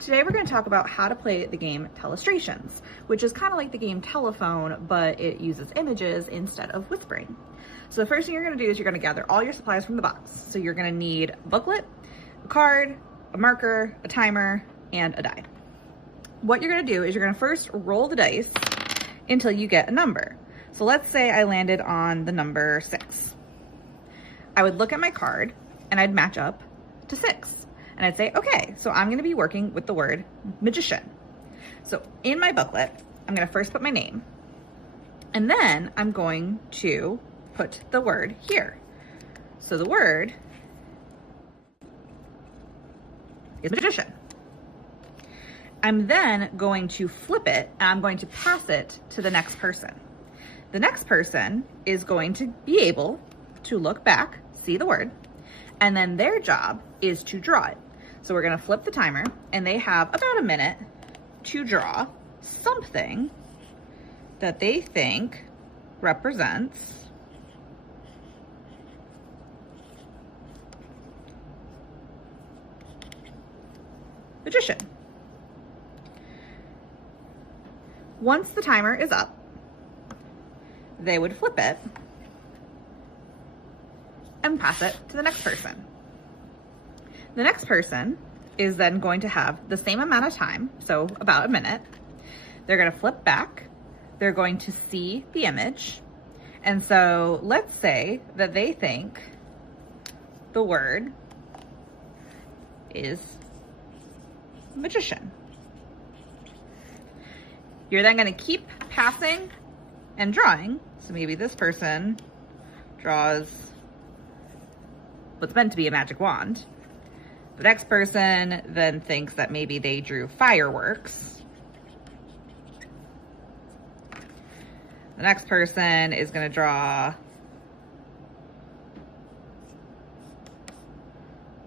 Today we're going to talk about how to play the game Telestrations, which is kind of like the game Telephone, but it uses images instead of whispering. So the first thing you're going to do is you're going to gather all your supplies from the box. So you're going to need a booklet, a card, a marker, a timer, and a die. What you're going to do is you're going to first roll the dice until you get a number. So let's say I landed on the number 6. I would look at my card and I'd match up to 6. And I'd say, okay, so I'm gonna be working with the word magician. So in my booklet, I'm gonna first put my name, and then I'm going to put the word here. So the word is magician. I'm then going to flip it, and I'm going to pass it to the next person. The next person is going to be able to look back, see the word, and then their job is to draw it. So we're gonna flip the timer, and they have about a minute to draw something that they think represents magician. Once the timer is up, they would flip it and pass it to the next person. The next person is then going to have the same amount of time, so about a minute. They're going to flip back. They're going to see the image. And so let's say that they think the word is magician. You're then going to keep passing and drawing. So maybe this person draws what's meant to be a magic wand. The next person then thinks that maybe they drew fireworks. The next person is going to draw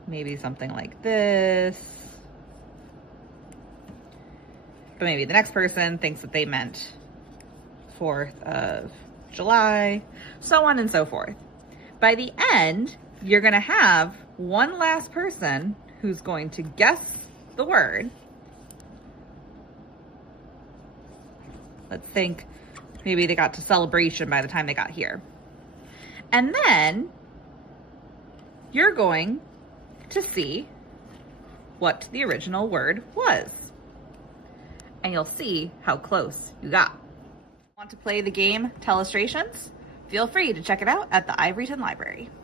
maybe something like this. But maybe the next person thinks that they meant 4th of July, so on and so forth. By the end, you're going to have one last person who's going to guess the word. Let's think maybe they got to celebration by the time they got here. And then you're going to see what the original word was. And you'll see how close you got. Want to play the game Telestrations? Feel free to check it out at the Ivoryton Library.